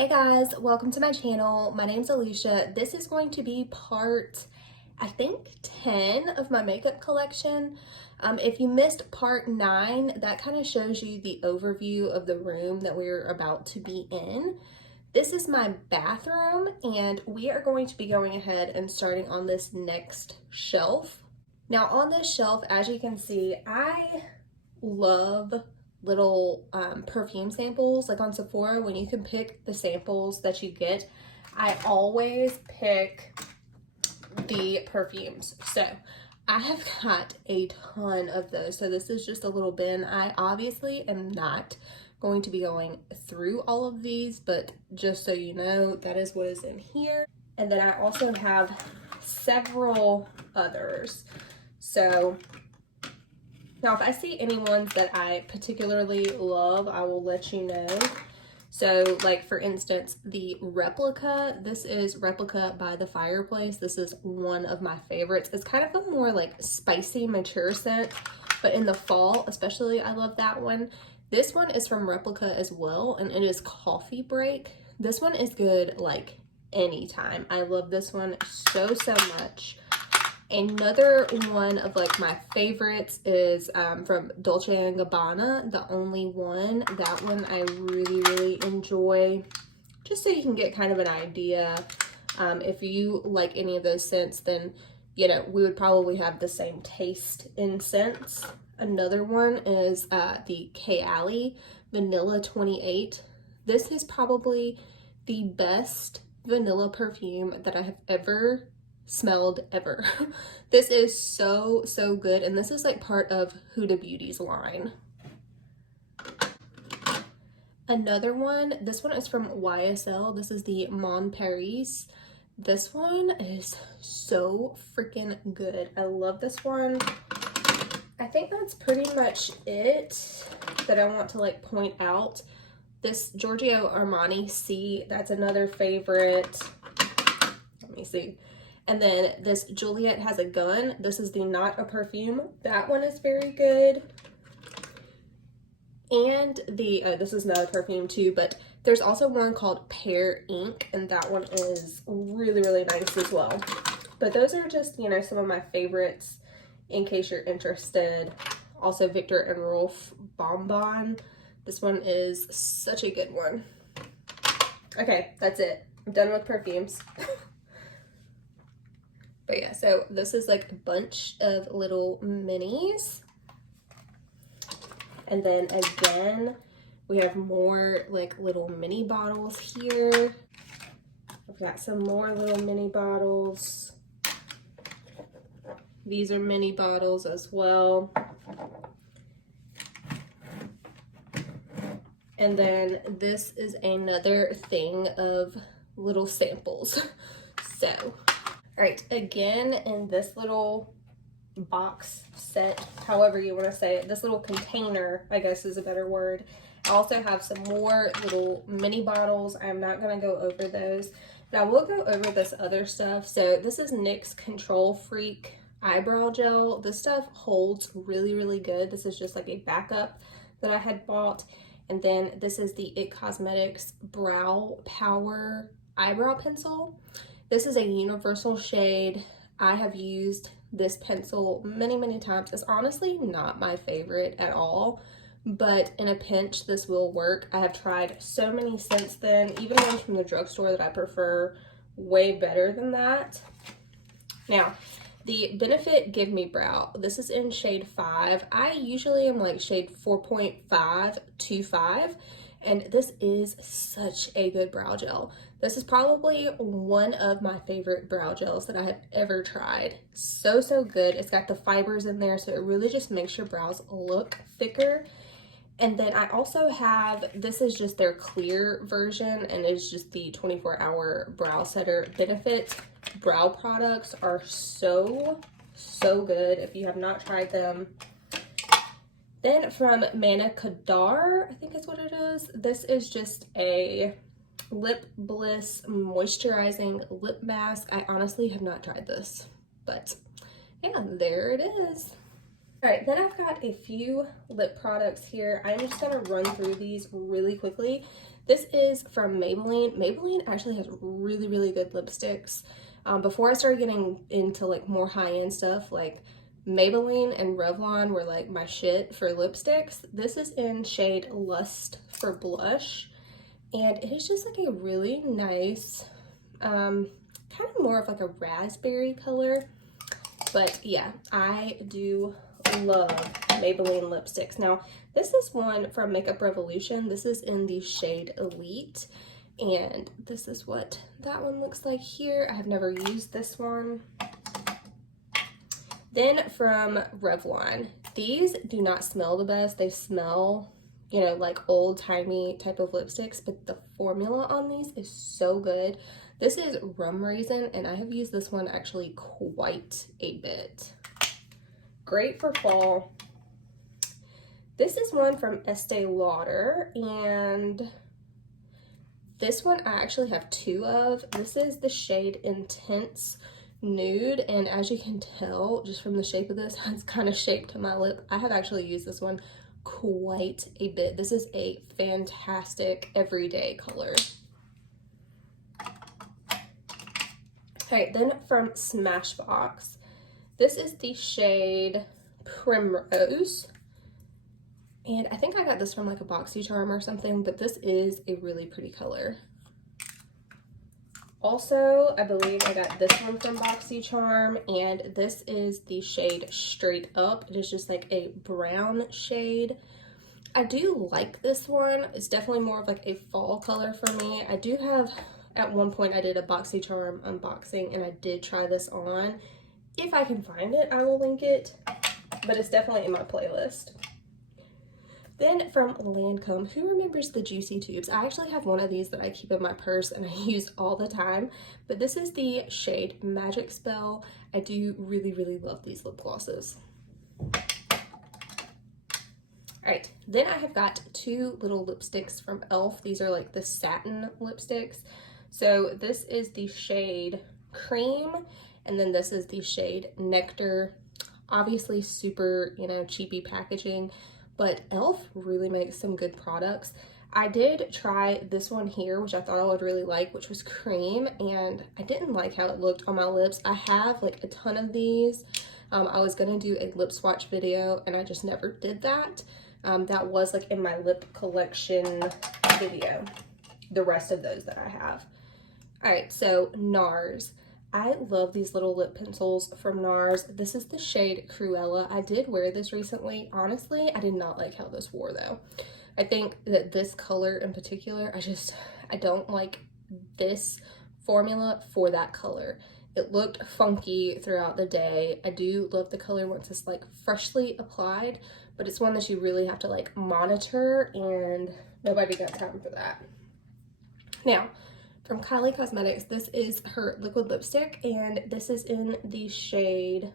Hey guys, welcome to my channel. My name's Alicia. This is going to be part, I think, 10 of my makeup collection. If you missed part 9, that kind of shows you the overview of the room that we're about to be in. This is my bathroom, and we are going to be going ahead and starting on this next shelf. Now on this shelf, as you can see, I love little perfume samples. Like on Sephora, when you can pick the samples that you get, I always pick the perfumes. So I have got a ton of those. So this is just a little bin. I obviously am not going to be going through all of these, but just so you know, that is what is in here. And then I also have several others. So now, if I see any ones that I particularly love, I will let you know. So, like, for instance, the Replica. This is Replica by The Fireplace. This is one of my favorites. It's kind of a more, like, spicy, mature scent. But in the fall, especially, I love that one. This one is from Replica as well, and it is Coffee Break. This one is good, like, anytime. I love this one so, so much. Another one of like my favorites is from Dolce & Gabbana, The Only One. That one I really enjoy, just so you can get kind of an idea. If you like any of those scents, then, you know, we would probably have the same taste in scents. Another one is the Kylie Vanilla 28. This is probably the best vanilla perfume that I have ever smelled ever. This is so good, and this is like part of Huda Beauty's line. Another one, this one is from YSL. This is the Mon Paris. This one is so freaking good. I love this one. I think that's pretty much it that I want to like point out. This Giorgio Armani C, that's another favorite. Let me see. And then this Juliet Has a Gun. This is the Not a Perfume. That one is very good. And the, this is not a perfume too, but there's also one called Pear Ink, and that one is really nice as well. But those are just, you know, some of my favorites in case you're interested. Also Victor and Rolf Bonbon. This one is such a good one. Okay, that's it. I'm done with perfumes. But yeah, so this is like a bunch of little minis. And then again, we have more like little mini bottles here. I've got some more little mini bottles. These are mini bottles as well. And then this is another thing of little samples. So, all right, again, in this little box set, however you want to say it, this little container, I guess is a better word. I also have some more little mini bottles. I'm not going to go over those, but I will go over this other stuff. So this is NYX Control Freak Eyebrow Gel. This stuff holds really good. This is just like a backup that I had bought. And then this is the It Cosmetics Brow Power Eyebrow Pencil. This is a universal shade. I have used this pencil many times. It's honestly not my favorite at all, but in a pinch, this will work. I have tried so many since then, even ones from the drugstore that I prefer way better than that. Now, the Benefit Give Me Brow. This is in shade 5. I usually am like shade 4.5 to 5. And this is such a good brow gel. This is probably one of my favorite brow gels that I have ever tried. So good. It's got the fibers in there, so it really just makes your brows look thicker. And then I also have, this is just their clear version, and it's just the 24-hour brow setter. Benefit brow products are so good. If you have not tried them. Then from Manna Kadar, I think is what it is. This is just a Lip Bliss Moisturizing Lip Mask. I honestly have not tried this, but yeah, there it is. All right, then I've got a few lip products here. I'm just gonna run through these really quickly. This is from Maybelline. Maybelline actually has really, really good lipsticks. Before I started getting into like more high-end stuff, like Maybelline and Revlon were like my shit for lipsticks. This is in shade Lust for blush, and it is just like a really nice, kind of more of like a raspberry color. But yeah, I do love Maybelline lipsticks. Now, this is one from Makeup Revolution. This is in the shade Elite, and this is what that one looks like here. I have never used this one. Then from Revlon, these do not smell the best. They smell, you know, like old-timey type of lipsticks, but the formula on these is so good. This is Rum Raisin, and I have used this one actually quite a bit. Great for fall. This is one from Estee Lauder, and this one I actually have two of. This is the shade Intense Nude, and as you can tell just from the shape of this, it's kind of shaped to my lip. I have actually used this one quite a bit. This is a fantastic everyday color. Alright, then from Smashbox, this is the shade Primrose, and I think I got this from like a BoxyCharm or something, but this is a really pretty color. Also, I believe I got this one from BoxyCharm, and this is the shade Straight Up. It is just like a brown shade. I do like this one. It's definitely more of like a fall color for me. I do have, at one point I did a BoxyCharm unboxing, and I did try this on. If I can find it, I will link it, but it's definitely in my playlist. Then from Lancome, who remembers the Juicy Tubes? I actually have one of these that I keep in my purse and I use all the time, but this is the shade Magic Spell. I do really, really love these lip glosses. Alright, then I have got two little lipsticks from e.l.f. These are like the satin lipsticks. So this is the shade Cream, and then this is the shade Nectar. Obviously super, you know, cheapy packaging, but e.l.f. really makes some good products. I did try this one here, which I thought I would really like, which was Cream, and I didn't like how it looked on my lips. I have like a ton of these. I was gonna do a lip swatch video, and I just never did that. That was like in my lip collection video, the rest of those that I have. All right, so Nars. I love these little lip pencils from Nars. This is the shade Cruella. I did wear this recently. Honestly, I did not like how this wore though. I think that this color in particular, I don't like this formula for that color. It looked funky throughout the day. I do love the color once it's like freshly applied, but it's one that you really have to like monitor, and nobody got time for that. Now, from Kylie Cosmetics, this is her liquid lipstick, and this is in the shade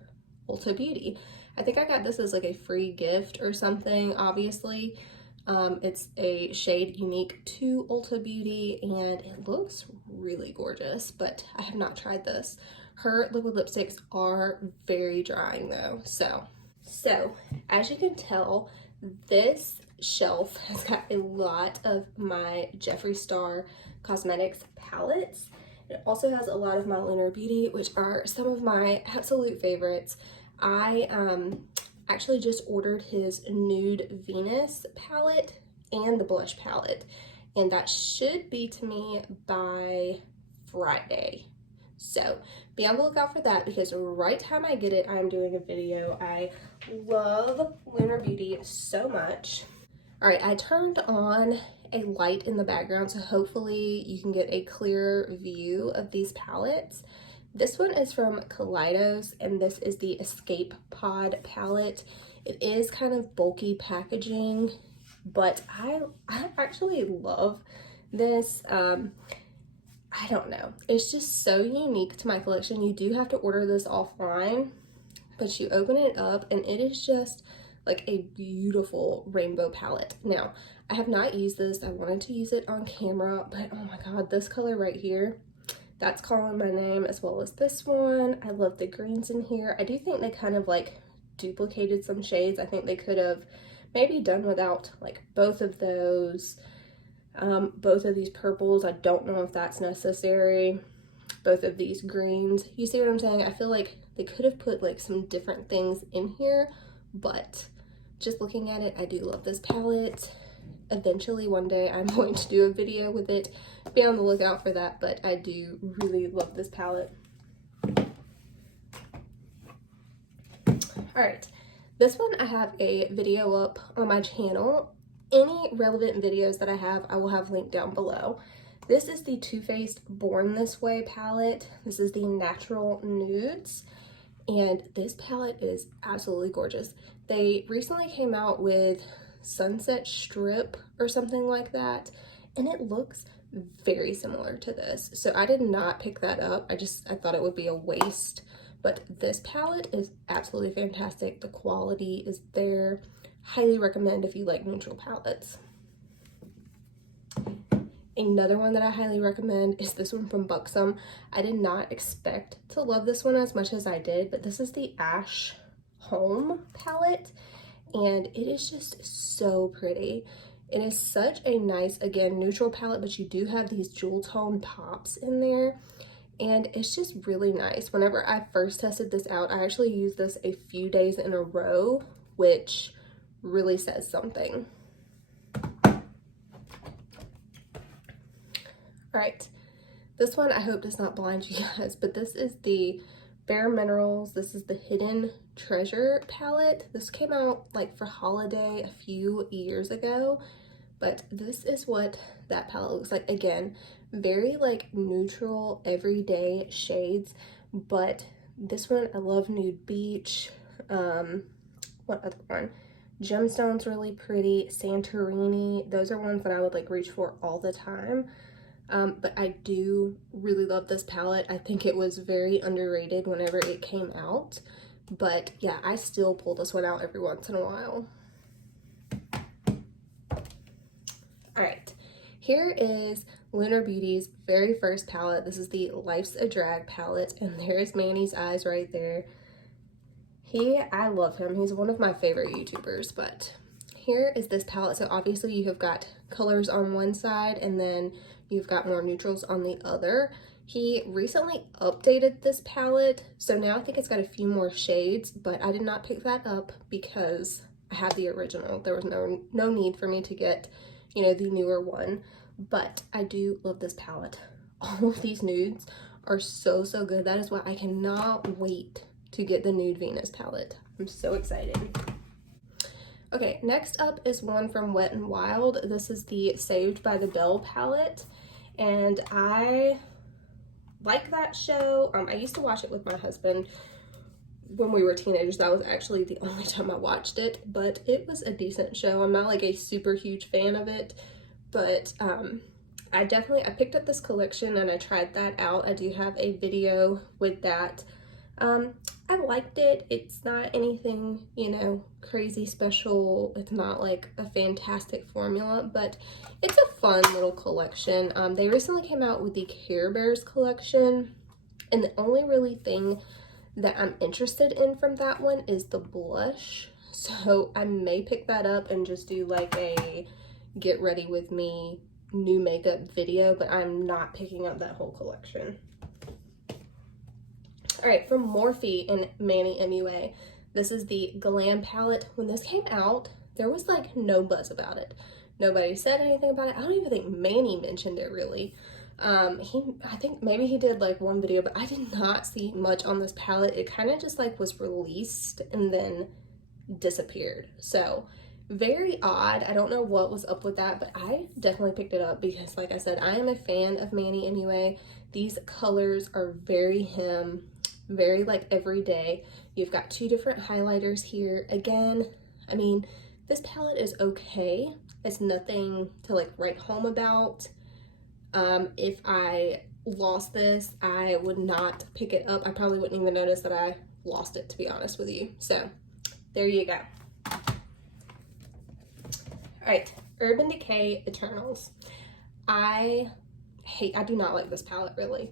Ulta Beauty. I think I got this as like a free gift or something, obviously. It's a shade unique to Ulta Beauty, and it looks really gorgeous, but I have not tried this. Her liquid lipsticks are very drying though. So as you can tell, this shelf has got a lot of my Jeffree Star Cosmetics palettes. It also has a lot of my Lunar Beauty, which are some of my absolute favorites. I actually just ordered his Nude Venus palette and the blush palette, and that should be to me by Friday. So be on the lookout for that, because right time I get it, I'm doing a video. I love Lunar Beauty so much. All right, I turned on a light in the background, so hopefully you can get a clearer view of these palettes. This one is from Kaleidos, and this is the Escape Pod palette. It is kind of bulky packaging, but I actually love this. I don't know, it's just so unique to my collection. You do have to order this offline, but you open it up and it is just like a beautiful rainbow palette. Now, I have not used this. I wanted to use it on camera, but oh my god, this color right here, that's calling my name, as well as this one. I love the greens in here. I do think they kind of like duplicated some shades. I think they could have maybe done without like both of those. Both of these purples, I don't know if that's necessary. Both of these greens, you see what I'm saying? I feel like they could have put like some different things in here, but just looking at it, I do love this palette. Eventually one day I'm going to do a video with it. Be on the lookout for that, but I do really love this palette. All right, this one I have a video up on my channel. Any relevant videos that I have, I will have linked down below. This is the Too Faced Born This Way palette. This is the Natural Nudes, and this palette is absolutely gorgeous. They recently came out with Sunset Strip or something like that, and it looks very similar to this. So I did not pick that up. I thought it would be a waste, but this palette is absolutely fantastic. The quality is there. Highly recommend if you like neutral palettes. Another one that I highly recommend is this one from Buxom. I did not expect to love this one as much as I did, but this is the Ash Home palette, and it is just so pretty. It is such a nice, again, neutral palette, but you do have these jewel tone pops in there, and it's just really nice. Whenever I first tested this out, I actually used this a few days in a row, which really says something. All right, this one I hope does not blind you guys, but this is the Bareminerals. This is the Hidden Treasure palette. This came out like for holiday a few years ago, but this is what that palette looks like. Again, very like neutral, everyday shades, but this one, I love Nude Beach. What other one? Gemstone's really pretty. Santorini, those are ones that I would like reach for all the time. But I do really love this palette. I think it was very underrated whenever it came out, but yeah, I still pull this one out every once in a while. All right, here is Lunar Beauty's very first palette. This is the Life's a Drag palette, and there's Manny's eyes right there. I love him. He's one of my favorite YouTubers, but here is this palette. So obviously you have got colors on one side, and then you've got more neutrals on the other. He recently updated this palette, so now I think it's got a few more shades, but I did not pick that up because I had the original. There was no need for me to get, you know, the newer one, but I do love this palette. All of these nudes are so good. That is why I cannot wait to get the Nude Venus palette. I'm so excited. Okay, next up is one from Wet n Wild. This is the Saved by the Bell palette, and I like that show. I used to watch it with my husband when we were teenagers. That was actually the only time I watched it, but it was a decent show. I'm not like a super huge fan of it, but I picked up this collection and I tried that out. I do have a video with that. I liked it. It's not anything, you know, crazy special. It's not like a fantastic formula, but it's a fun little collection. They recently came out with the Care Bears collection, and the only really thing that I'm interested in from that one is the blush. So I may pick that up and just do like a get ready with me new makeup video, but I'm not picking up that whole collection. All right, from Morphe and Manny MUA, this is the Glam Palette. When this came out, there was like no buzz about it. Nobody said anything about it. I don't even think Manny mentioned it really. I think maybe he did like one video, but I did not see much on this palette. It kind of just like was released and then disappeared. So very odd. I don't know what was up with that, but I definitely picked it up because like I said, I am a fan of Manny MUA. These colors are very him. Very like everyday. You've got two different highlighters here. Again, I mean, this palette is okay. It's nothing to like write home about. If I lost this, I would not pick it up. I probably wouldn't even notice that I lost it, to be honest with you. So there you go. All right, Urban Decay Eternals. I do not like this palette really.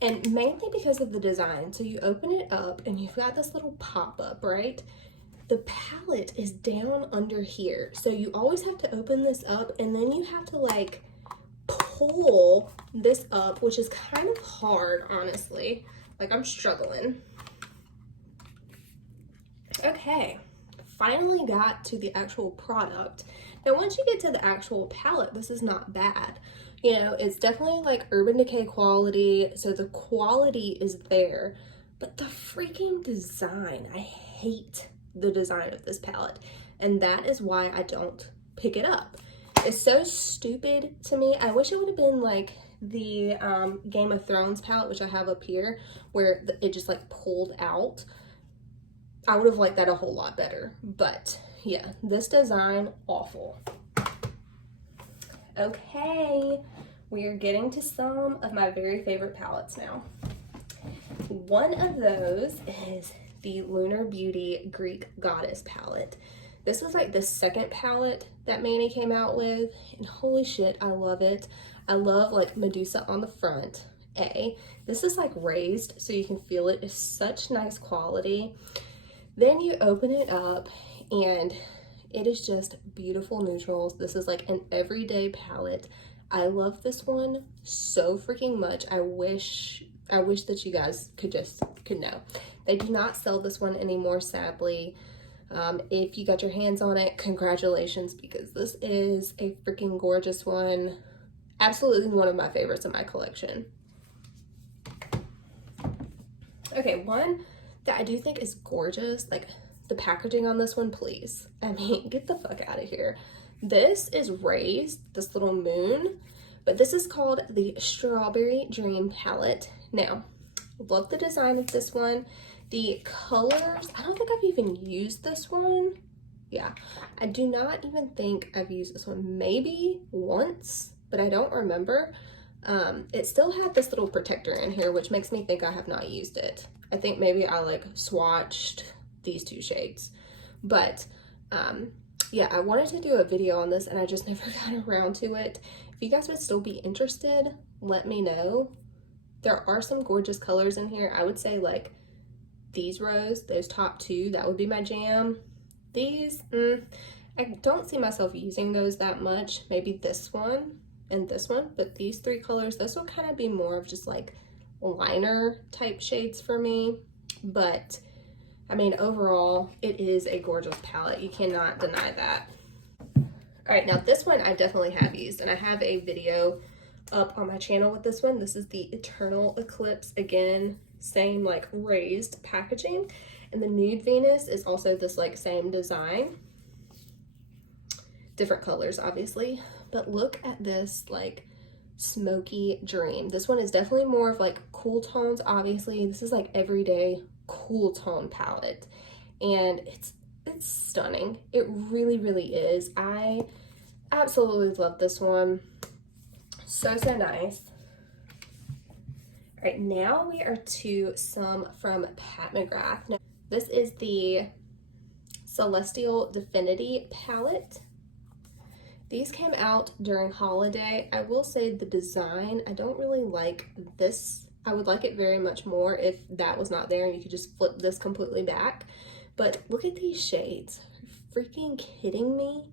And mainly because of the design. So you open it up and you've got this little pop-up, right? the palette is down under here. So you always have to open this up, and then you have to like pull this up, which is kind of hard, honestly. Like, I'm struggling. Okay, finally got to the actual product. Now, once you get to the actual palette, this is not bad. You know, it's definitely like Urban Decay quality, so the quality is there. But the freaking design, I hate the design of this palette, and that is why I don't pick it up. It's so stupid to me. I wish it would have been like the Game of Thrones palette, which I have up here, where it just like pulled out. I would have liked that a whole lot better. But yeah, this design, awful. Okay, we are getting to some of my very favorite palettes now. One of those is the Lunar Beauty Greek Goddess palette. This was like the second palette that Manny came out with, and holy shit, I love it. I love like Medusa on the front. This is like raised so you can feel it. It's such nice quality. Then you open it up and it is just beautiful neutrals. This is like an everyday palette. I love this one so freaking much. I wish that you guys could know. They do not sell this one anymore, sadly. If you got your hands on it, congratulations, because this is a freaking gorgeous one. Absolutely one of my favorites in my collection. Okay, one that I do think is gorgeous, like the packaging on this one, please. I mean, get the fuck out of here. This is raised, this little moon, but this is called the Strawberry Dream palette. Now, love the design of this one. The colors, I don't think I've even used this one. Yeah, I do not even think I've used this one. Maybe once, but I don't remember. It still had this little protector in here, which makes me think I have not used it. I think maybe I like swatched these two shades. But yeah, I wanted to do a video on this and I just never got around to it. If you guys would still be interested, let me know. There are some gorgeous colors in here. I would say like these rows, those top two, that would be my jam. These, I don't see myself using those that much. Maybe this one and this one, but these three colors, this will kind of be more of just like liner type shades for me. But I mean, overall, it is a gorgeous palette. You cannot deny that. All right, now this one I definitely have used, and I have a video up on my channel with this one. This is the Eternal Eclipse. Again, same like raised packaging, and the Nude Venus is also this like same design, different colors obviously, but look at this like smoky dream. This one is definitely more of like cool tones. Obviously this is like everyday cool tone palette, and it's stunning. It really is. I absolutely love this one. So nice. All right, now we are to some from Pat McGrath. Now, this is the Celestial Dfinity palette. These came out during holiday. I will say the design, I don't really like this. I would like it very much more if that was not there and you could just flip this completely back. But look at these shades. Are you freaking kidding me?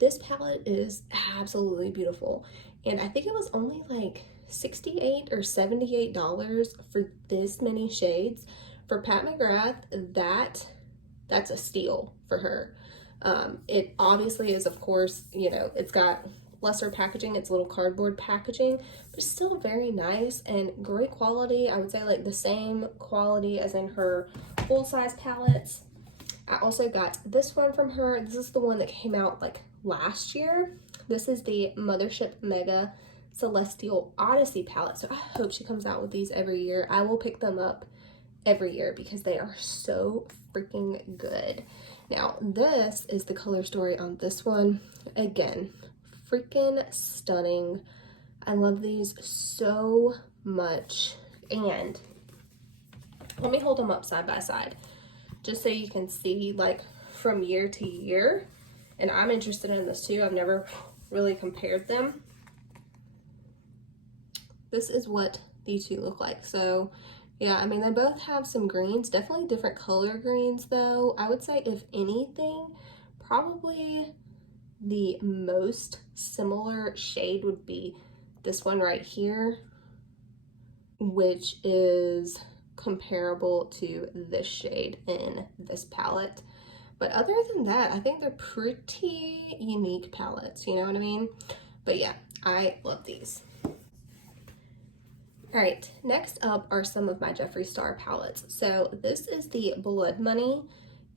This palette is absolutely beautiful. And I think it was only like $68 or $78 for this many shades. For Pat McGrath, that's a steal for her. It obviously is, of course, you know, it's got lesser packaging, it's a little cardboard packaging, but still very nice and great quality. I would say like the same quality as in her full-size palettes. I also got this one from her. This is the one that came out like last year. This is the Mothership Mega Celestial Odyssey palette. So I hope she comes out with these every year. I will pick them up every year because they are so freaking good. Now, this is the color story on this one. Again, freaking stunning. I love these so much. And let me hold them up side by side just so you can see like from year to year. And I'm interested in this too. I've never really compared them. This is what these two look like. So Yeah, I mean, they both have some greens, definitely different color greens though. I would say if anything, probably the most similar shade would be this one right here, which is comparable to this shade in this palette. But other than that, I think they're pretty unique palettes, you know what I mean? But yeah, I love these. All right, next up are some of my Jeffree Star palettes. So this is the Blood Money,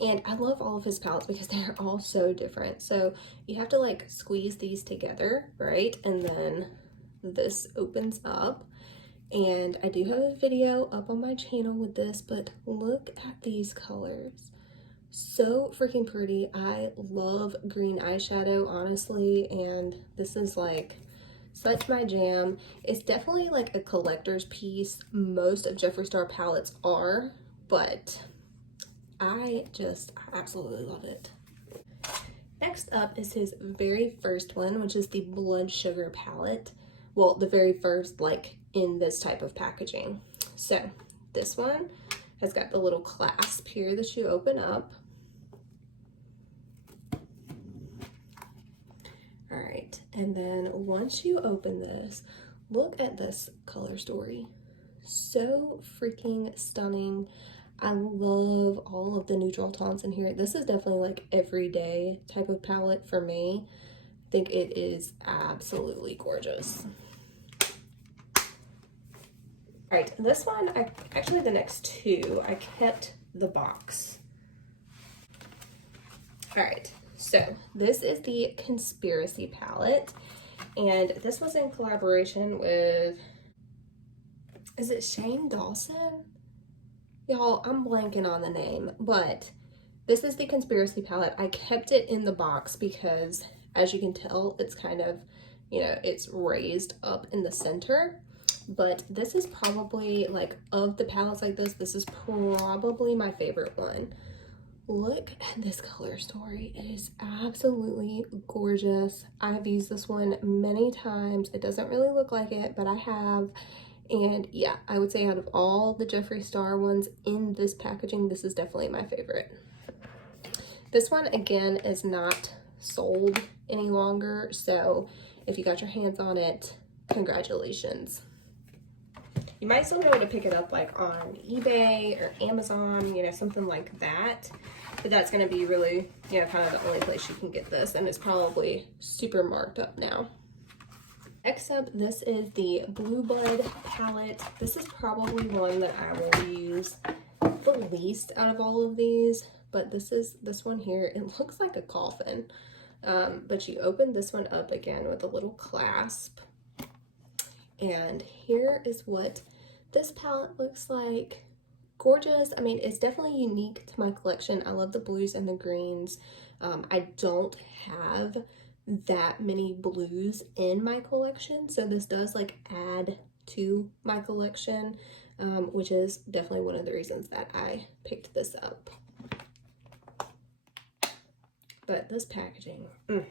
and I love all of his palettes because they're all so different. So you have to like squeeze these together, right? And then this opens up. And I do have a video up on my channel with this, but look at these colors. So freaking pretty. I love green eyeshadow, honestly, and this is like such my jam. It's definitely like a collector's piece. Most of Jeffree Star palettes are, but I absolutely love it. Next up is his very first one, which is the Blood Sugar palette. Well, the very first, like, in this type of packaging. So this one has got the little clasp here that you open up. All right, and then once you open this, look at this color story. So freaking stunning. I love all of the neutral tones in here. This is definitely like everyday type of palette for me. I think it is absolutely gorgeous. All right, this one, actually the next two, I kept the box. All right, so this is the Conspiracy palette, and this was in collaboration with, is it Shane Dawson? Y'all, I'm blanking on the name, but this is the Conspiracy palette. I kept it in the box because, as you can tell, it's kind of, you know, it's raised up in the center. But this is probably, like, of the palettes like this is probably my favorite one. Look at this color story. It is absolutely gorgeous. I've used this one many times. It doesn't really look like it, but I have. And yeah, I would say out of all the Jeffree Star ones in this packaging, this is definitely my favorite. This one, again, is not sold any longer. So if you got your hands on it, congratulations. You might still be able to pick it up like on eBay or Amazon, you know, something like that. But that's going to be really, you know, kind of the only place you can get this. And it's probably super marked up now. Next up, this is the Blue Blood palette. This is probably one that I will use the least out of all of these. But this one here. It looks like a coffin. But you open this one up again with a little clasp. And here is what this palette looks like. Gorgeous. I mean, it's definitely unique to my collection. I love the blues and the greens. I don't have that many blues in my collection, so this does like add to my collection, which is definitely one of the reasons that I picked this up. But this packaging, All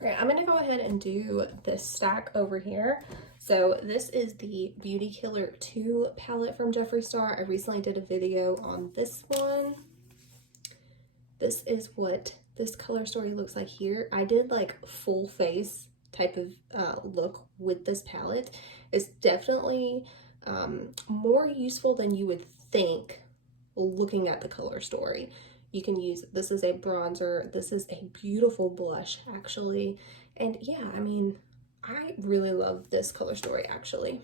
right, I'm gonna go ahead and do this stack over here. So this is the Beauty Killer 2 palette from Jeffree Star. I recently did a video on this one. This is what this color story looks like here. I did like full face type of look with this palette. It's definitely more useful than you would think looking at the color story. You can use, this is a bronzer, this is a beautiful blush actually, and yeah, I mean, I really love this color story actually.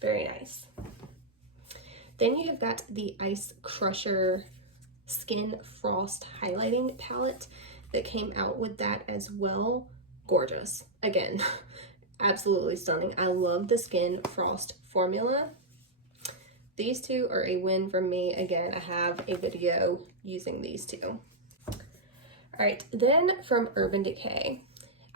Very nice. Then you have got the Ice Crusher Skin Frost Highlighting Palette that came out with that as well. Gorgeous. Again, absolutely stunning. I love the Skin Frost formula. These two are a win for me. Again, I have a video using these two. All right, then from Urban Decay,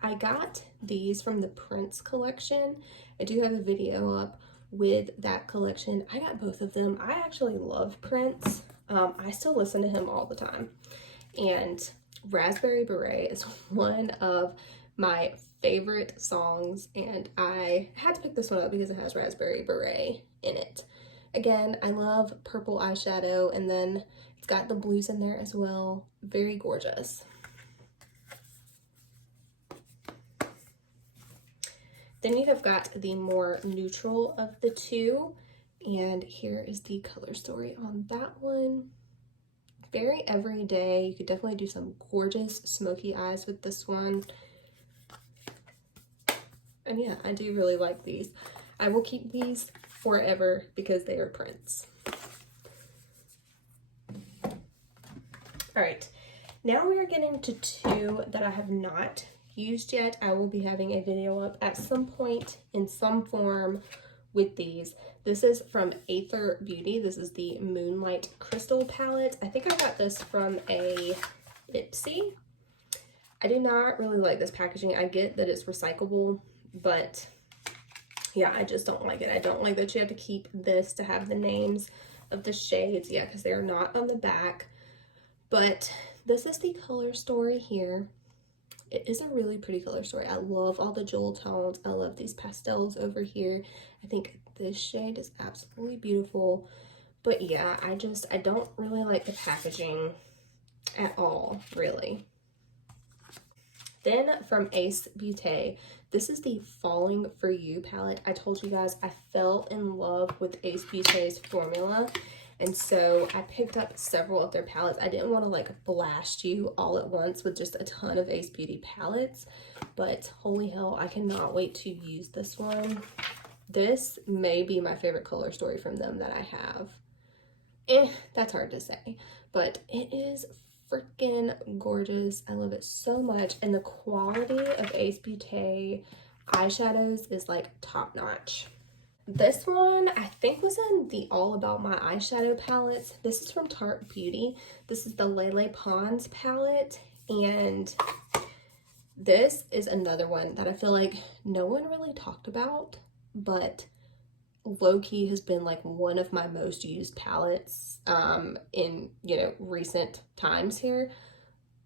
I got these from the Prince collection. I do have a video up with that collection. I got both of them. I actually love Prince. I still listen to him all the time. And Raspberry Beret is one of my favorite songs, and I had to pick this one up because it has Raspberry Beret in it. Again, I love purple eyeshadow, and then it's got the blues in there as well. Very gorgeous. Then you have got the more neutral of the two, and here is the color story on that one. Very everyday. You could definitely do some gorgeous smoky eyes with this one. And yeah, I do really like these. I will keep these forever because they are prints. All right, now we are getting to two that I have not used yet. I will be having a video up at some point in some form with these. This is from Aether Beauty. This is the Moonlight Crystal Palette. I think I got this from a Ipsy. I do not really like this packaging. I get that it's recyclable, but yeah, I just don't like it. I don't like that you have to keep this to have the names of the shades. Yeah, because they are not on the back. But this is the color story here. It is a really pretty color story. I love all the jewel tones. I love these pastels over here. I think this shade is absolutely beautiful. But yeah, I don't really like the packaging at all, really. Then from Ace Beauty, this is the Falling For You palette. I told you guys I fell in love with Ace Beauty's formula. And so I picked up several of their palettes. I didn't want to like blast you all at once with just a ton of Ace Beauty palettes, but holy hell, I cannot wait to use this one. This may be my favorite color story from them that I have. That's hard to say, but it is freaking gorgeous. I love it so much, and the quality of Ace Beauty eyeshadows is like top notch. This one I think was in the All About My Eyeshadow palettes. This is from Tarte Beauty. This is the Lele Pons palette, and this is another one that I feel like no one really talked about, but low-key has been like one of my most used palettes in, you know, recent times here.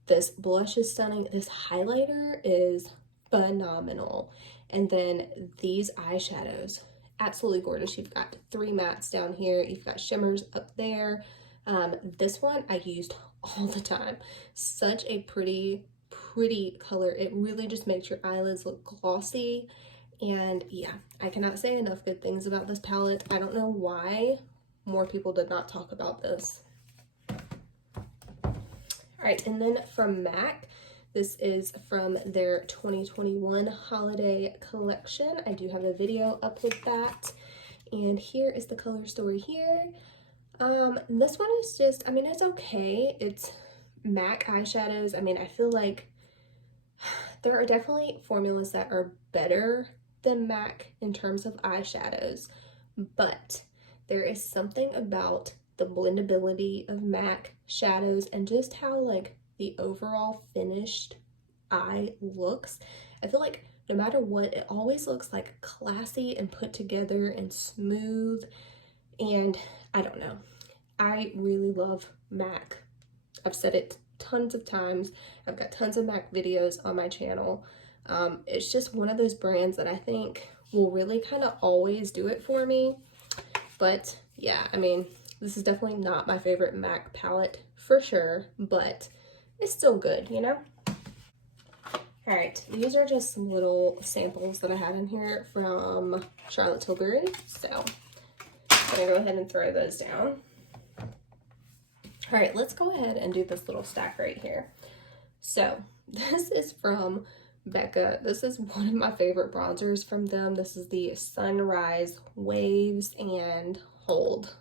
This blush is stunning. This highlighter is phenomenal. And then these eyeshadows, absolutely gorgeous. You've got 3 mattes down here. You've got shimmers up there. This one I used all the time. Such a pretty color. It really just makes your eyelids look glossy. And yeah, I cannot say enough good things about this palette. I don't know why more people did not talk about this. All right, and then from MAC, this is from their 2021 holiday collection. I do have a video up with that. And here is the color story here. This one is just, I mean, it's okay. It's MAC eyeshadows. I mean, I feel like there are definitely formulas that are better than MAC in terms of eyeshadows, but there is something about the blendability of MAC shadows and just how like the overall finished eye looks. I feel like no matter what, it always looks like classy and put together and smooth, and I don't know. I really love MAC. I've said it tons of times. I've got tons of MAC videos on my channel. It's just one of those brands that I think will really kind of always do it for me. But yeah, I mean, this is definitely not my favorite MAC palette for sure, but it's still good, you know? All right, these are just some little samples that I had in here from Charlotte Tilbury. So I'm gonna go ahead and throw those down. All right, let's go ahead and do this little stack right here. So this is from Becca. This is one of my favorite bronzers from them. This is the Sunrise Waves and Hold.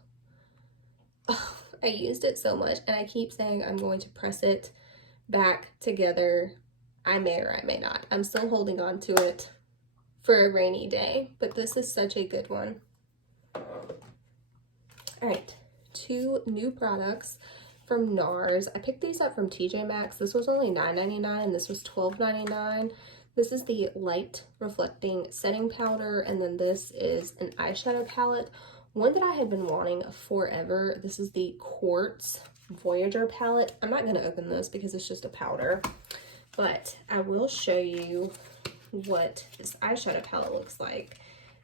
Oh, I used it so much, and I keep saying I'm going to press it back together. I may or I may not. I'm still holding on to it for a rainy day, but this is such a good one. All right, 2 new products from Nars. I picked these up from TJ Maxx. This was only $9.99 and this was $12.99. This is the Light Reflecting Setting Powder, and then this is an eyeshadow palette. One that I had been wanting forever. This is the Quartz Voyager palette. I'm not going to open this because it's just a powder, but I will show you what this eyeshadow palette looks like.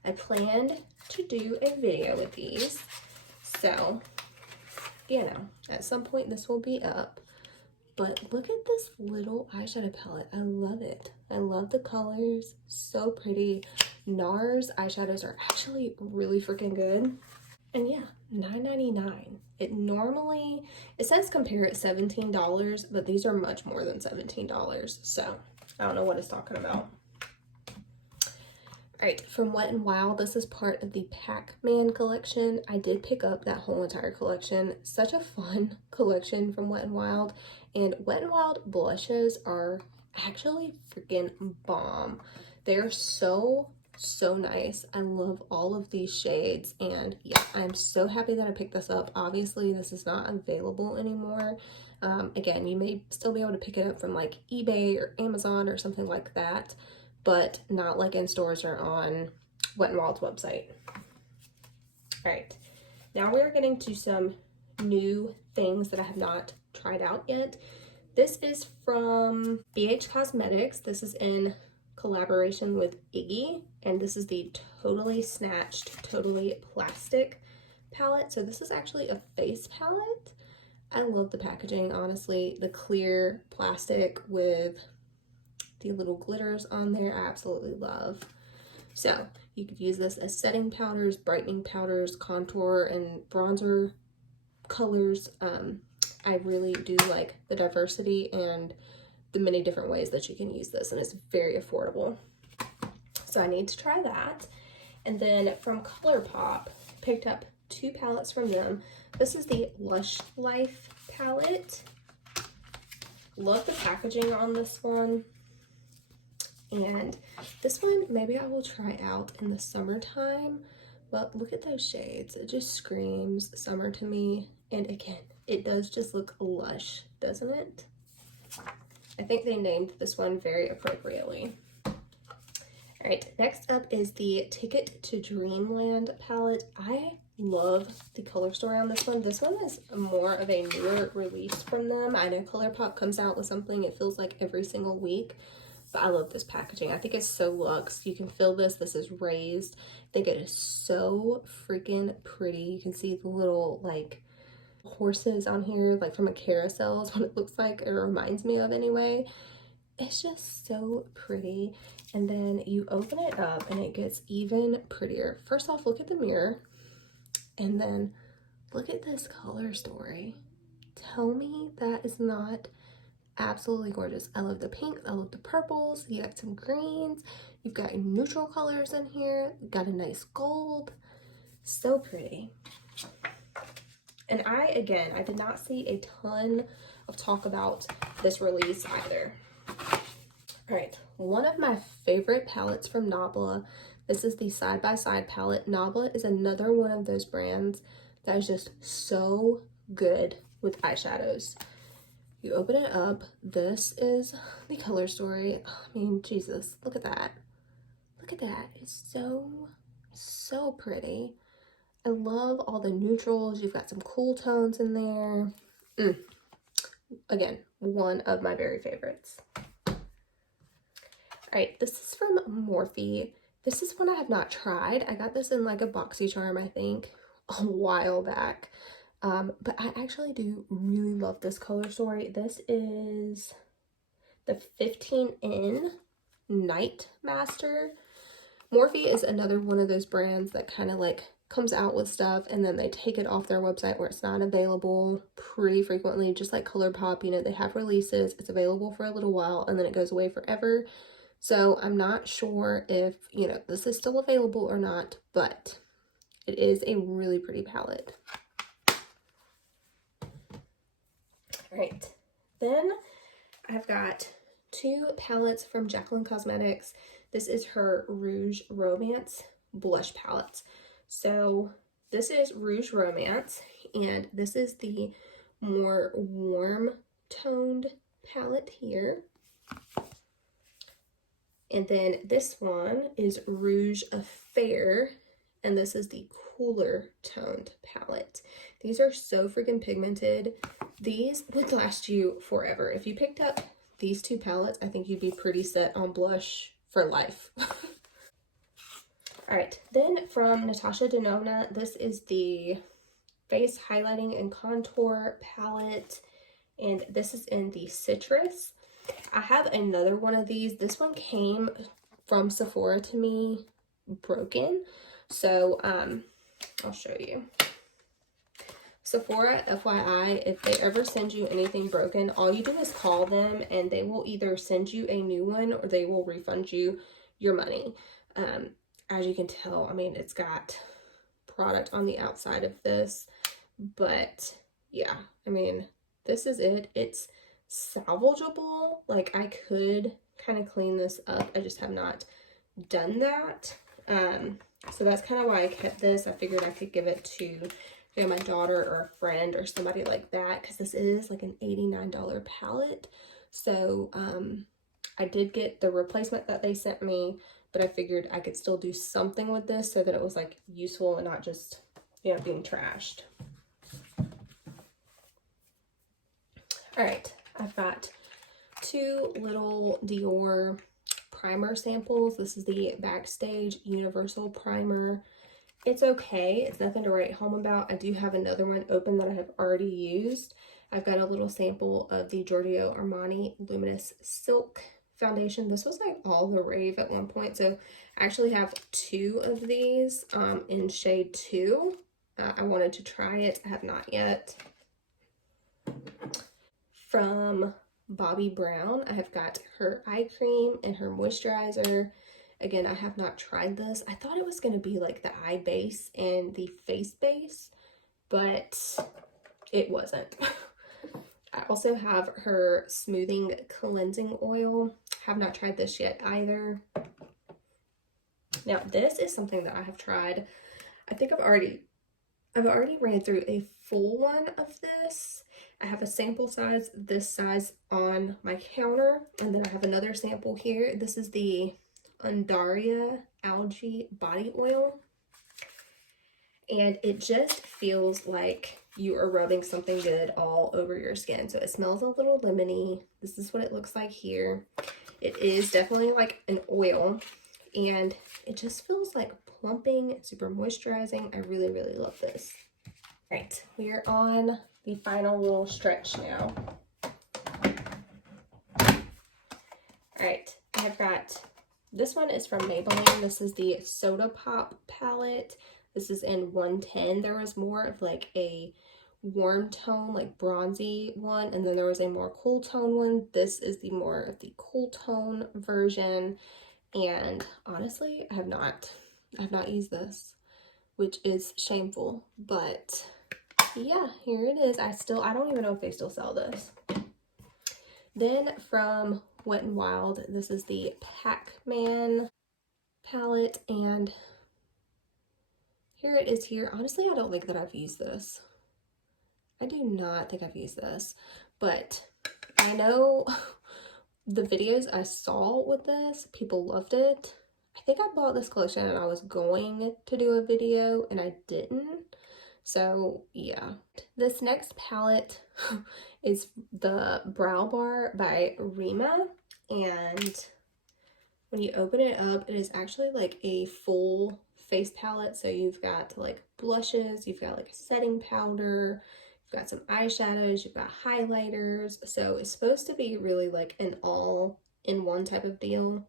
I planned to do a video with these, So, you know, at some point this will be up. But look at this little eyeshadow palette. I love it. I love the colors. So pretty. Nars eyeshadows are actually really freaking good. And yeah, $9.99. It says compare at $17, but these are much more than $17. So I don't know what it's talking about. All right, from Wet n Wild, this is part of the Pac-Man collection. I did pick up that whole entire collection. Such a fun collection from Wet n Wild. And Wet n Wild blushes are actually freaking bomb. They're so nice. I love all of these shades. And yeah, I'm so happy that I picked this up. Obviously, this is not available anymore. Again, you may still be able to pick it up from like eBay or Amazon or something like that, but not like in stores or on Wet n Wild's website. All right, now we're getting to some new things that I have not tried out yet. This is from BH Cosmetics. This is in collaboration with Iggy, and this is the Totally Snatched Totally Plastic palette. So this is actually a face palette. I love the packaging, honestly. The clear plastic with the little glitters on there, I absolutely love. So you could use this as setting powders, brightening powders, contour and bronzer colors. I really do like the diversity and the many different ways that you can use this, and it's very affordable. So I need to try that. And then from ColourPop, picked up 2 palettes from them. This is the Lush Life palette. Love the packaging on this one. And this one, maybe I will try out in the summertime. But look at those shades. It just screams summer to me. And again, it does just look lush, doesn't it? I think they named this one very appropriately. All right, next up is the Ticket to Dreamland palette. I love the color story on this one. This one is more of a newer release from them. I know ColourPop comes out with something, it feels like every single week. But I love this packaging. I think it's so luxe. You can feel this. This is raised. I think it is so freaking pretty. You can see the little like horses on here, like from a carousel is what it looks like. It reminds me of anyway. It's just so pretty. And then you open it up and it gets even prettier. First off, look at the mirror. And then look at this color story. Tell me that is not absolutely gorgeous. I love the pink, I love the purples, you got some greens, you've got neutral colors in here, you've got a nice gold. So pretty. And I did not see a ton of talk about this release either. All right, one of my favorite palettes from Nabla. This is the Side by Side palette. Nabla is another one of those brands that is just so good with eyeshadows. You open it up. This is the color story. I mean, Jesus, look at that. Look at that. It's so pretty. I love all the neutrals. You've got some cool tones in there. Again, one of my very favorites. All right, this is from Morphe. This is one I have not tried. I got this in like a BoxyCharm, I think, a while back. But I actually do really love this color story. This is the 15N Night Master. Morphe is another one of those brands that kind of like comes out with stuff and then they take it off their website where it's not available pretty frequently, just like ColourPop. You know, they have releases, it's available for a little while, and then it goes away forever. So I'm not sure if, you know, this is still available or not, but it is a really pretty palette. All right, then I've got 2 palettes from Jacqueline Cosmetics. This is her Rouge Romance blush palette. So this is Rouge Romance, and this is the more warm toned palette here. And then this one is Rouge Affair, and this is the cooler toned palette. These are so freaking pigmented. These would last you forever. If you picked up these 2 palettes, I think you'd be pretty set on blush for life. All right, then from Natasha Denona, this is the face highlighting and contour palette, and this is in the Citrus. I have another one of these. This one came from Sephora to me broken, so I'll show you. Sephora, FYI, if they ever send you anything broken, all you do is call them and they will either send you a new one or they will refund you your money. As you can tell, I mean, it's got product on the outside of this, but yeah, I mean, this is it. It's salvageable. Like, I could kind of clean this up. I just have not done that. So that's kind of why I kept this. I figured I could give it to my daughter or a friend or somebody like that, because this is like an $89 palette. So I did get the replacement that they sent me, but I figured I could still do something with this so that it was like useful and not just, you know, being trashed. All right, I've got two little Dior primer samples. This is the Backstage Universal Primer. It's okay. It's nothing to write home about. I do have another one open that I have already used. I've got a little sample of the Giorgio Armani Luminous Silk Foundation. This was like all the rave at one point. So I actually have two of these in shade 2. I wanted to try it. I have not yet. From Bobbi Brown, I have got her eye cream and her moisturizer. Again, I have not tried this. I thought it was going to be like the eye base and the face base, but it wasn't. I also have her smoothing cleansing oil. Have not tried this yet either. Now, this is something that I have tried. I think I've already ran through a full one of this. I have a sample size this size on my counter, and then I have another sample here. This is the Undaria Algae Body Oil, and it just feels like you are rubbing something good all over your skin. So it smells a little lemony. This is what it looks like here. It is definitely like an oil, and it just feels like plumping, super moisturizing. I really, really love this. All right, we are on the final little stretch now. All right, I've got, this one is from Maybelline. This is the Soda Pop palette. This is in 110. There was more of like a warm tone, like bronzy one, and then there was a more cool tone one. This is the more of the cool tone version, and honestly, I have not used this, which is shameful, but yeah, here it is. I don't even know if they still sell this. Then from Wet n Wild, this is the Pac-Man palette, and here it is here. Honestly, I don't think that I've used this. I do not think I've used this, but I know the videos I saw with this, people loved it. I think I bought this collection and I was going to do a video and I didn't. So yeah, this next palette is the Brow Bar by Rima, and when you open it up, it is actually like a full face palette. So you've got like blushes, you've got like a setting powder, you've got some eyeshadows, you've got highlighters. So it's supposed to be really like an all-in-one type of deal.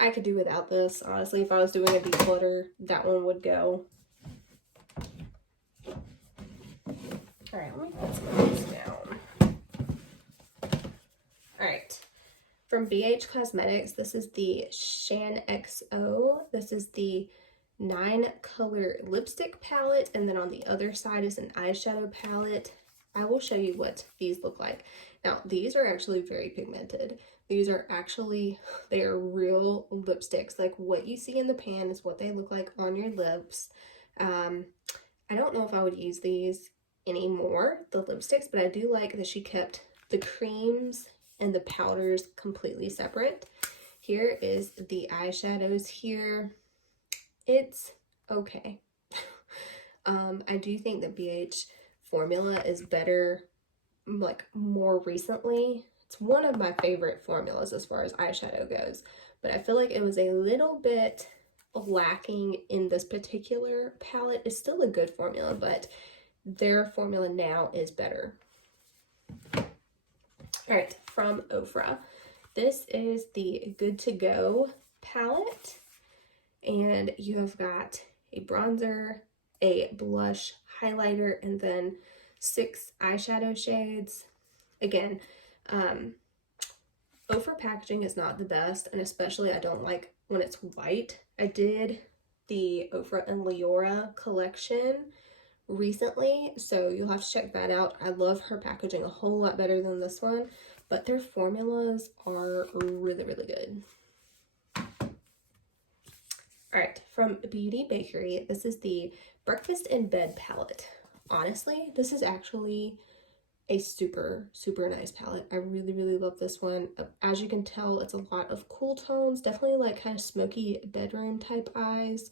I could do without this, honestly. If I was doing a declutter, that one would go. All right, let me put some of these down. All right, from BH Cosmetics, this is the Shan XO. This is the 9-color lipstick palette, and then on the other side is an eyeshadow palette. I will show you what these look like. Now, these are actually very pigmented. These are actually, they are real lipsticks. Like what you see in the pan is what they look like on your lips. I don't know if I would use these anymore, the lipsticks, but I do like that she kept the creams and the powders completely separate. Here is the eyeshadows here. It's okay. I do think that BH formula is better, like more recently. It's one of my favorite formulas as far as eyeshadow goes, but I feel like it was a little bit lacking in this particular palette. It's still a good formula, but their formula now is better. All right, from Ofra. This is the Good to Go palette, and you have got a bronzer, a blush, highlighter, and then 6 eyeshadow shades. Again, Ofra packaging is not the best, and especially I don't like when it's white. I did the Ofra and Leora collection recently, so you'll have to check that out. I love her packaging a whole lot better than this one, but their formulas are really, really good. All right, from Beauty Bakery, this is the Breakfast in Bed palette. Honestly, this is actually a super, super nice palette. I really, really love this one. As you can tell, it's a lot of cool tones, definitely like kind of smoky bedroom type eyes,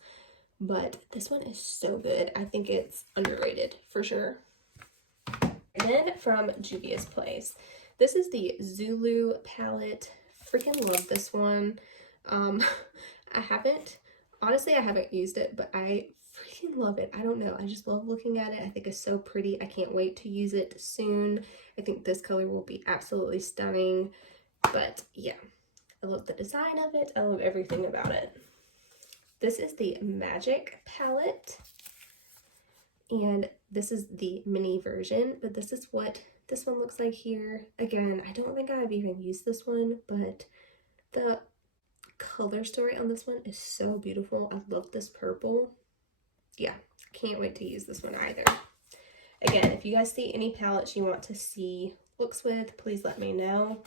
but this one is so good. I think it's underrated for sure. And then from Juvia's Place, this is the Zulu palette. Freaking love this one. Honestly, I haven't used it, but I freaking love it. I don't know. I just love looking at it. I think it's so pretty. I can't wait to use it soon. I think this color will be absolutely stunning. But yeah, I love the design of it. I love everything about it. This is the Magic palette. And this is the mini version, but this is what this one looks like here. Again, I don't think I've even used this one, but the color story on this one is so beautiful. I love this purple. Yeah, can't wait to use this one either. Again, if you guys see any palettes you want to see looks with, please let me know.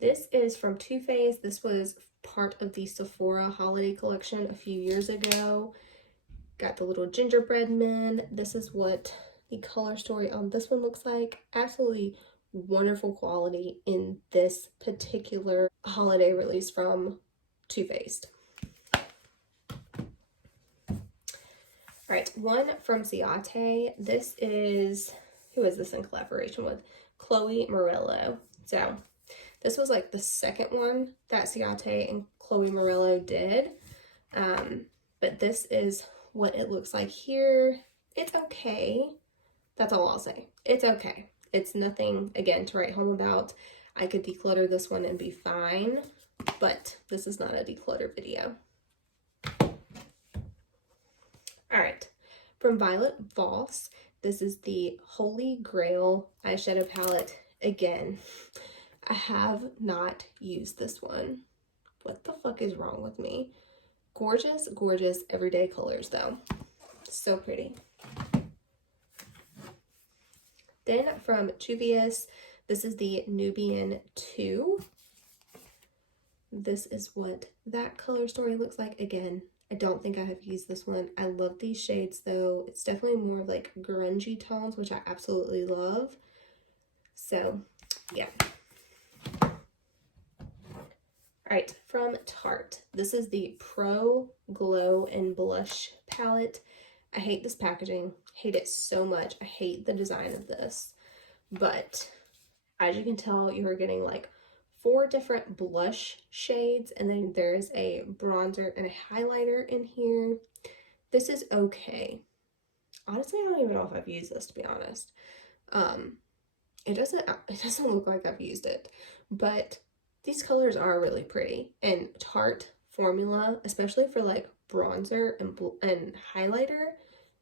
This is from Too Faced. This was part of the Sephora holiday collection a few years ago. Got the little gingerbread men. This is what the color story on this one looks like. Absolutely wonderful quality in this particular holiday release from Too Faced. All right, one from Ciate. This is, who is this in collaboration with? Chloe Morello. So this was like the second one that Ciate and Chloe Morello did. But this is what it looks like here. It's okay. That's all I'll say. It's okay. It's nothing, again, to write home about. I could declutter this one and be fine, but this is not a declutter video. All right, from Violet Voss, this is the Holy Grail eyeshadow palette. Again, I have not used this one. What the fuck is wrong with me? Gorgeous, gorgeous everyday colors though. So pretty. Then from Juvia's, this is the Nubian 2. This is what that color story looks like. Again, I don't think I have used this one. I love these shades though. It's definitely more of like grungy tones, which I absolutely love. So yeah. All right, from Tarte, this is the Pro Glow and Blush palette. I hate this packaging, hate it so much. I hate the design of this, but as you can tell, you are getting like 4 different blush shades, and then there's a bronzer and a highlighter in here. This is okay. Honestly, I don't even know if I've used this, to be honest. It doesn't look like I've used it, but these colors are really pretty, and Tarte formula, especially for like bronzer and highlighter,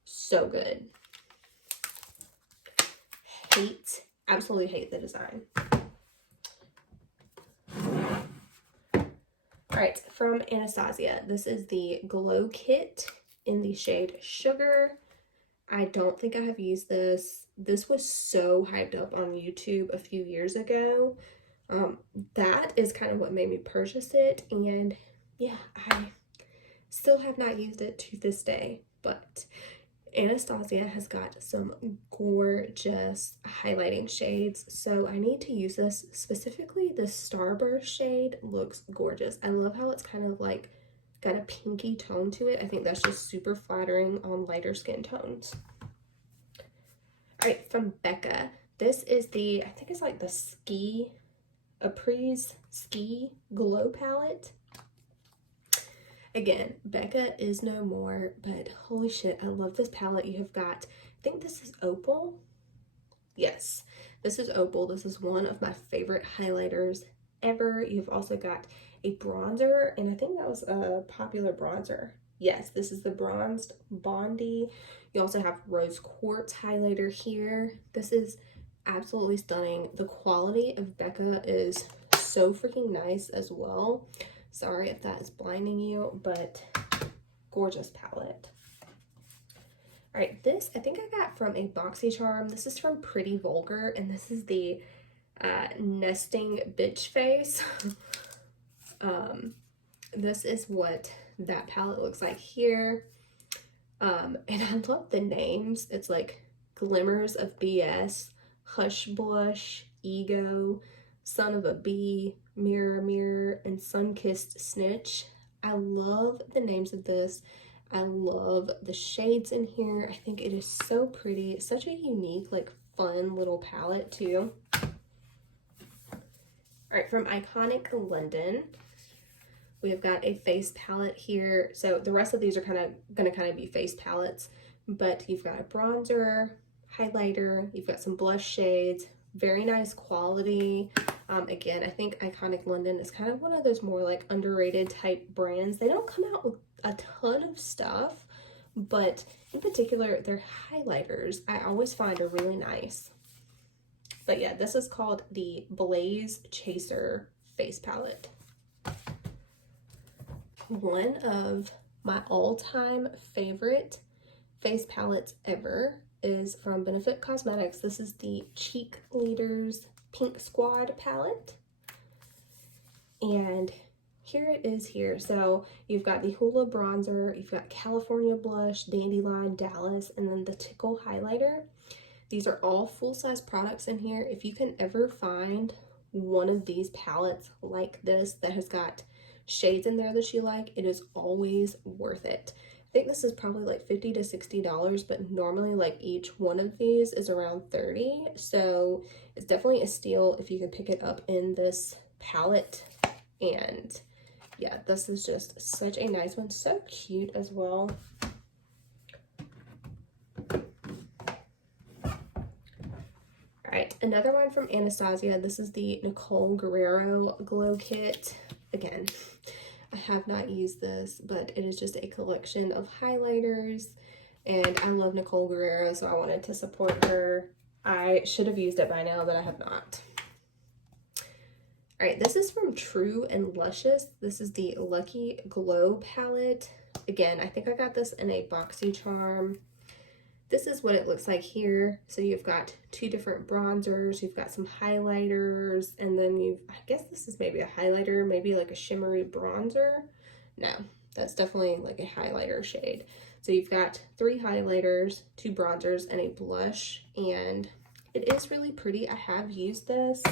so good. Absolutely hate the design. All right, from Anastasia, this is the Glow Kit in the shade Sugar. I don't think I have used this. This was so hyped up on YouTube a few years ago. That is kind of what made me purchase it, and yeah, I still have not used it to this day, but Anastasia has got some gorgeous highlighting shades, so I need to use this. Specifically, the Starburst shade looks gorgeous. I love how it's kind of like got a pinky tone to it. I think that's just super flattering on lighter skin tones. All right, from Becca, this is the, I think it's like the Apres Ski Glow palette. Again, Becca is no more, but holy shit, I love this palette. You have got, I think this is Opal. Yes, this is Opal. This is one of my favorite highlighters ever. You've also got a bronzer, and I think that was a popular bronzer. Yes, this is the Bronzed Bondi. You also have Rose Quartz highlighter here. This is absolutely stunning. The quality of Becca is so freaking nice as well. Sorry if that is blinding you, but gorgeous palette. All right, this I think I got from a BoxyCharm. This is from Pretty Vulgar, and this is the nesting bitch face. This is what that palette looks like here. And I love the names. It's like Glimmers of BS, Hush Blush, Ego, Son of a Bee, Mirror Mirror, and Sun-Kissed Snitch. I love the names of this. I love the shades in here. I think it is so pretty. Such a unique, like, fun little palette too. All right, from Iconic London, we've got a face palette here. So the rest of these are gonna be face palettes, but you've got a bronzer, highlighter, you've got some blush shades, very nice quality. Again, I think Iconic London is kind of one of those more like underrated type brands. They don't come out with a ton of stuff, but in particular, their highlighters I always find are really nice. But yeah, this is called the Blaze Chaser face palette. One of my all-time favorite face palettes ever is from Benefit Cosmetics. This is the Cheek Leaders Pink Squad palette. And here it is here. So you've got the Hula bronzer, you've got California blush, Dandelion, Dallas, and then the Tickle highlighter. These are all full-size products in here. If you can ever find one of these palettes like this that has got shades in there that you like, it is always worth it. I think this is probably like $50 to $60, but normally like each one of these is around $30. So it's definitely a steal if you can pick it up in this palette. And yeah, this is just such a nice one. So cute as well. Alright, another one from Anastasia. This is the Nicole Guerrero Glow Kit. Again, I have not used this, but it is just a collection of highlighters, and I love Nicole Guerrero, so I wanted to support her. I should have used it by now, but I have not. All right, this is from True and Luscious. This is the Lucky Glow palette. Again, I think I got this in a BoxyCharm. This is what it looks like here. So you've got two different bronzers, you've got some highlighters, and then I guess this is maybe a highlighter, maybe like a shimmery bronzer. No, that's definitely like a highlighter shade. So you've got 3 highlighters, 2 bronzers, and a blush, and it is really pretty. I have used this,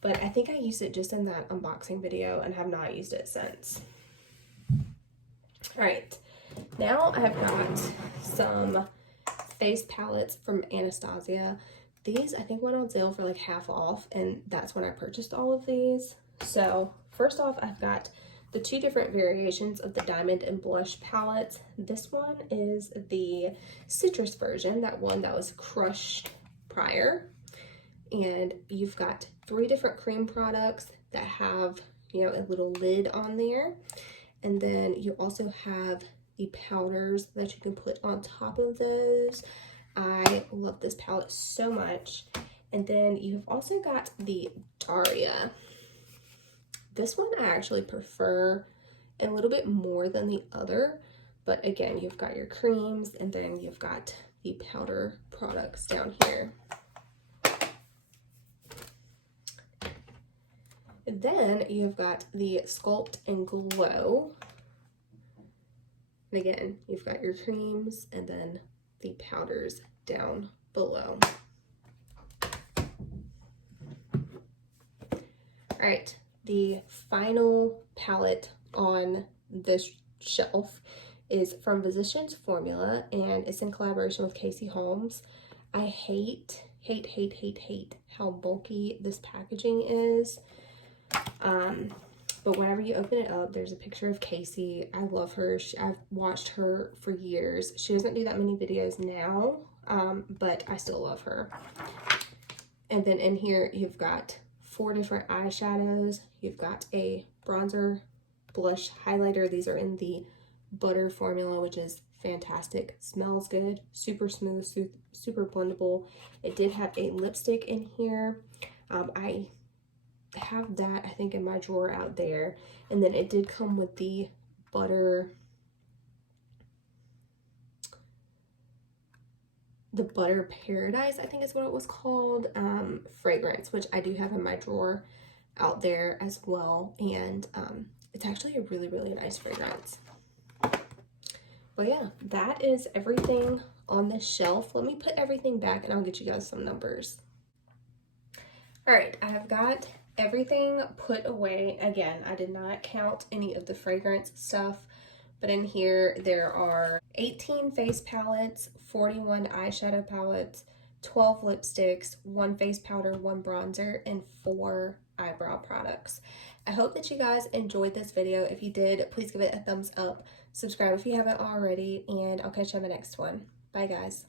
but I think I used it just in that unboxing video and have not used it since. All right, now I have got some face palettes from Anastasia. These I think went on sale for like half off, and that's when I purchased all of these. So first off, I've got the 2 different variations of the Diamond and Blush palettes. This one is the citrus version, that one that was crushed prior. And you've got 3 different cream products that have, you know, a little lid on there. And then you also have the powders that you can put on top of those. I love this palette so much. And then you've also got the Daria. This one I actually prefer a little bit more than the other, but again, you've got your creams and then you've got the powder products down here. And then you've got the Sculpt and Glow. And again, you've got your creams and then the powders down below. All right, the final palette on this shelf is from Physicians Formula, and it's in collaboration with Casey Holmes. I hate how bulky this packaging is. But whenever you open it up, there's a picture of Casey. I love her. I've watched her for years. She doesn't do that many videos now, but I still love her. And then in here, you've got 4 different eyeshadows. You've got a bronzer, blush, highlighter. These are in the butter formula, which is fantastic. Smells good, super smooth, super blendable. It did have a lipstick in here. I have that, I think, in my drawer out there. And then it did come with the butter paradise, I think is what it was called, fragrance, which I do have in my drawer out there as well. And it's actually a really, really nice fragrance. But yeah, that is everything on this shelf. Let me put everything back and I'll get you guys some numbers. All right, I have got everything put away. Again, I did not count any of the fragrance stuff, but in here there are 18 face palettes, 41 eyeshadow palettes, 12 lipsticks, 1 face powder, 1 bronzer, and 4 eyebrow products. I hope that you guys enjoyed this video. If you did, please give it a thumbs up. Subscribe if you haven't already, and I'll catch you on the next one. Bye, guys.